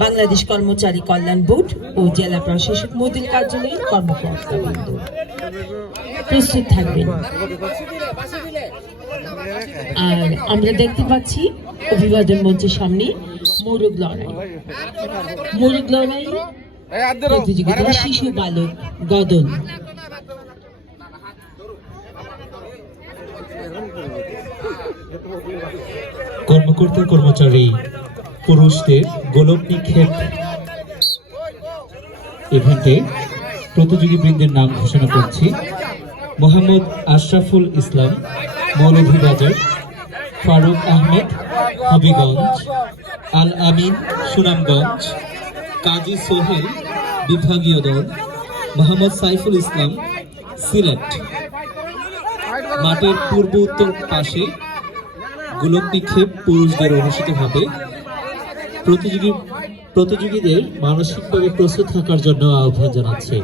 বাংলাদেশ কর্মচারী কল্যাণ বোর্ড ও জেলা প্রশাসক মন্দির কার্যালয়ের কর্মকর্তাবৃন্দ প্রস্তুত থাকবেন। আর আমরা দেখতে পাচ্ছি অভিবাদন মঞ্চের সামনে মোরগ লড়াই। মোরগ লড়াই প্রতিযোগিতা শিশু বালক গদন। কর্মকর্তা কর্মচারী পুরুষদের গোলক নিক্ষেপ ইভেন্টে প্রতিযোগীবৃন্দের নাম ঘোষণা করছি। মোহাম্মদ আশরাফুল ইসলাম মৌলভীবাজার ফারুক আহমেদ, হবিগঞ্জ আল আমিন সুনামগঞ্জ, কাজী সোহেল, বিভাগীয় দল, মোহাম্মদ সাইফুল ইসলাম, সিলেট। মাঠের পূর্ব উত্তর পাশে গোলক নিক্ষেপ পুরুষদের অনুষ্ঠিত হবে। প্রতিযোগী প্রতিযোগীদের মানসিকভাবে প্রস্তুত থাকার জন্য আহ্বান জানাচ্ছে।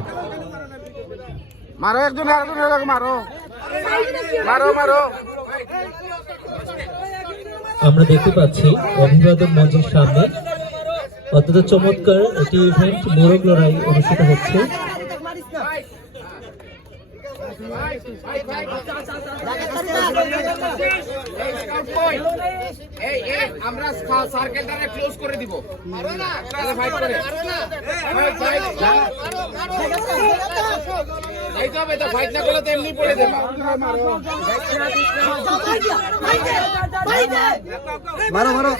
মারো একজন আরেকজন মারো। মারো মারো। আমরা দেখতে পাচ্ছি অভিবাদন মঞ্চের সামনে। অত্যন্ত চমৎকার একটি ইভেন্ট মোরগ লড়াই অনুষ্ঠিত হচ্ছে। এই এই আমরা সার্কেলটারে ক্লোজ করে দিব মারো না ফাইট করে ফাইট ফাইট হবে তো ফাইট না করলে তো এমনি পড়ে যাবে।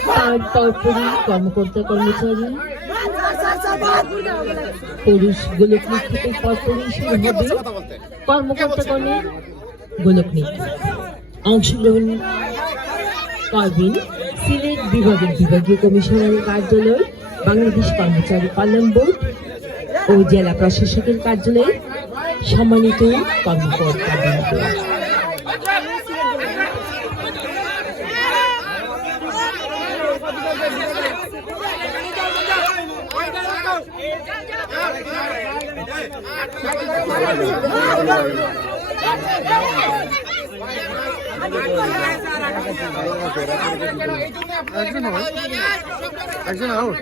তার পরপরই কর্মকর্তা কর্মচারী। পুরুষ গোলক নিক্ষেপের পরপরই শুরু হবে কর্মকর্তা কর্মের গোলক নিক্ষেপ অংশগ্রহণ করবেন সিলেট বিভাগের বিভাগীয় কমিশনারের কার্যালয় বাংলাদেশ কর্মচারী কল্যাণ বোর্ড ও জেলা প্রশাসকের কার্যালয়ে সম্মানিত কর্মকর্তা একজন আউট।